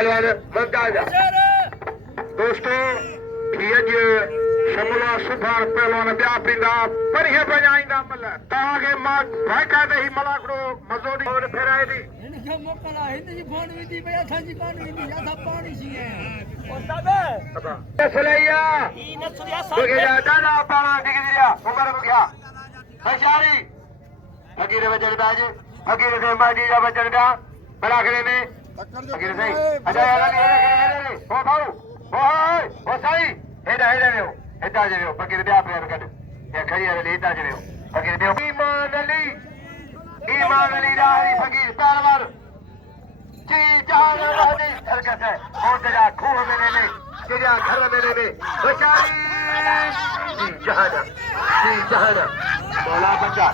पहलवान मुमताज दोस्तों अज शमला सुभाण पहलवान ॿिया पींदा परिह बजाईंदा मल तव्हांखे मां बाक़ाइदा ही मलाकड़ो मज़ो ॾी फेराए ॾी हिनखे मोकल आहे हिन जी फोन विधी भई असांजी कोन विधी असां पाणी सी सलैया बुगिया दादा पाणा डिगरिया उमर बुगिया हशारी फकीर वजन बाज फकीर से माजी जा वजन दा बलाखड़े में फकीर सही अच्छा यार ओ भाऊ ओ सही हेडा वेहो हेडा वेहो फकीर ॿिया प्लेयर कढ या खड़ी हली हेडा वेहो फकीर ॿियो ईमान अली राही फकीर पहलवान जी जहान वादी हरकत है और तेरा खूह मेले में तेरा घर मेले में बेचारी जी जहान बोला बच्चा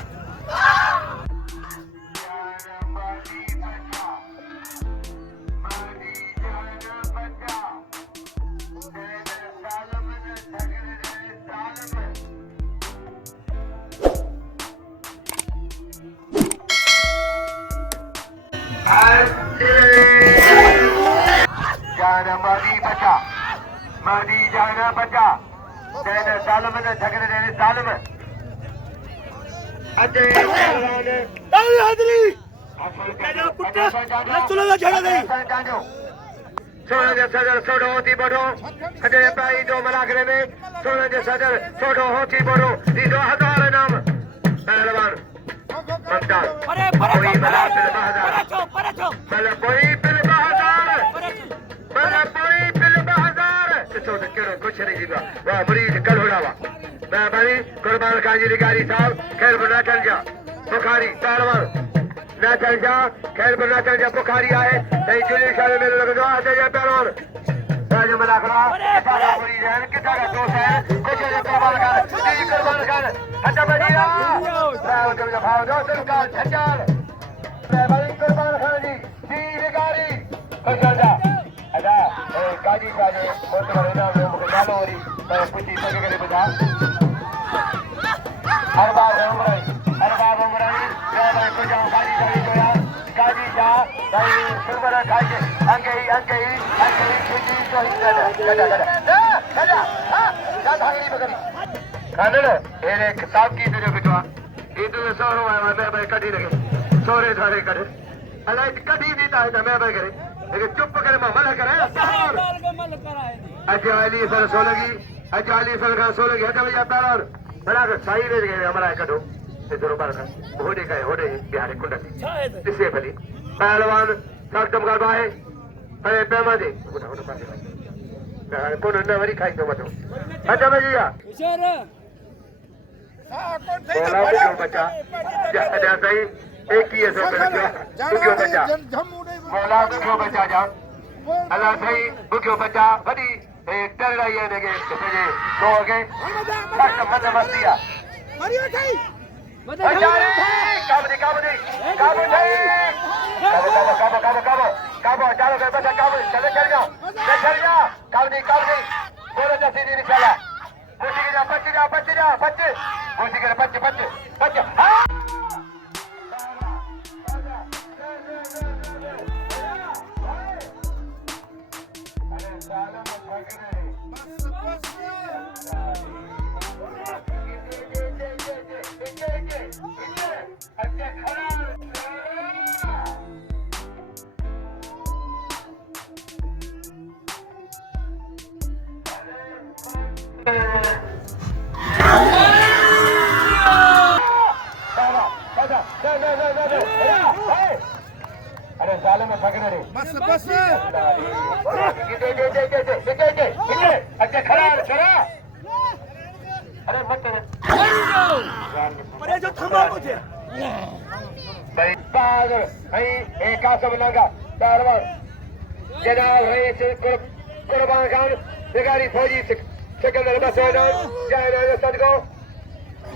जाना मादी जाना बचा देने सालम ने झगड़े देने सालम अजय हाजरी कहना पुत्र रसूल का झगड़ा दे सोने के सदर सोडो होती बढ़ो अजय भाई जो मलाखड़े में सोने के सदर सोडो होती बढ़ो दो हजार नाम पहलवान मुमताज कोई बहादुर कुछ नहीं जीवा वाह मरीज कल हो रहा मैं भाई कुर्बान खान जी अधिकारी साहब खैर बना चल जा बुखारी पहलवान ना चल जा खैर बना चल जा बुखारी आए नहीं जुली शादी मेरे लग दो आते जा पहलवान राज मना खड़ा सारा मरीज है कितना का दोस्त है कुछ नहीं कुर्बान खान हटा बजिया मैं कभी भाव दो का झंझार मैं भाई कुर्बान खान जी अधिकारी कुछ जा अदा काजी काजे मोट वाले नाम में मुझे गालो हो रही मैं कुछ इस तरह के बता हर बार उम्र मैं कुछ जाऊं काजी काजी तो यार काजी जा भाई सुबह खाए अंके ही कुछ तो ही कर हां जा भागनी बकरी खाने लो ये किताब की तो जो बिटवा ये तो सोरो है मैं भाई कटी लगे सोरे धारे करे अल्लाह कटी देता है मैं भाई करे लेकिन चुप करे मल करे Azali sir Solangi Azali sir का सोलगी हटा भैया पैर बड़ा सही ले गए हमारा कटो इधर ऊपर का होने का होने बिहार कुंडली इससे भली पहलवान सख्तम कर पाए अरे पैमा दे उठा पासे कौन अंडा वरी खाई तो मतो अच्छा भैया बोला क्यों बच्चा जा सही एक ही है सो क्यों बच्चा बोला क्यों बच्चा जा अल्लाह सही क्यों बच्चा बड़ी डर रही है देखे तुझे तो गए मत दिया काबू चालो गए बच्चा काबू चले चल जा काबू बोलो जैसे नहीं चला बच्चे अरे साले में फगने रे बस अच्छा खड़ा अरे मत अरे जो थमा मुझे भाई पागल भाई एक आसम लगा पहलवान जनाब रईस कुर्बान खान बिगारी फौजी सिकंदर बसोना जाना सदको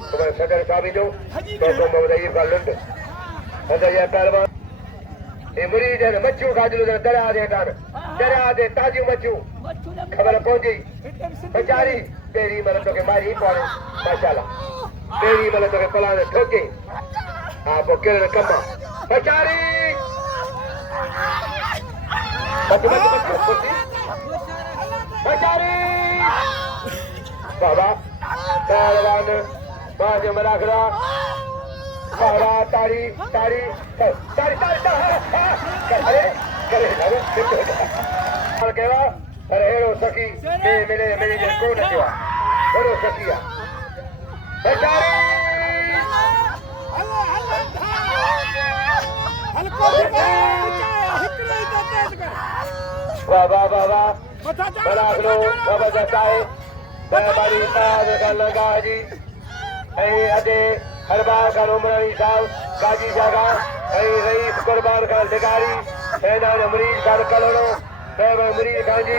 तुम्हारे सदर साबित हो तो मोहम्मद अय्यूब का लुंड अंदर ये पहलवान ये मुरीद है मच्छू खा दिलो दरा दे ताजी मच्छू खबर पहुंची बेचारी तेरी मतलब तो के मारी पड़े माशाल्लाह तेरी मतलब तो के पला ने ठोके आप केले कम्मा बेचारी बेचारी बाबा पहलवान बाजू में रख रहा बाबा तारी तारी तारी तारी अरे करे केवा पर हेरो सखी के मिले मेरी जे को न केवा हेरो सखिया बेचारी वाह वाह वाह वाह बना लो बाबा जताए हमारी साहब का लगा जी अजे हर बार का उमरानी साहब काजी जागा रईस कुर्बान का अधिकारी सेना मरीज का कलोड़ो मरीज खान जी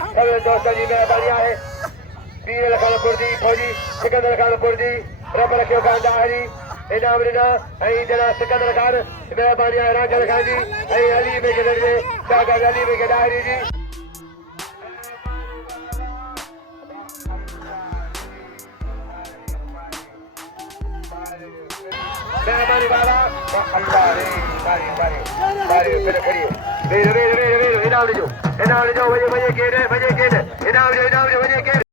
सब दोस्तों जी मेहरबानी है पीर खानपुर जी फौजी सिकंदर खानपुर जी रब रखियो खान दाहरी इनाम ॾिना जना सिकंदर खान मेहरबानी आहे राजन खान जी अली बेग दर्जे सागा अली बेग दाहरी जी मेहरबानी बाबा अल्लाह रे बारी फिर खड़ी वीर इनाम ॾिजो वजे गेट इनाम ॾिजो वजे गेट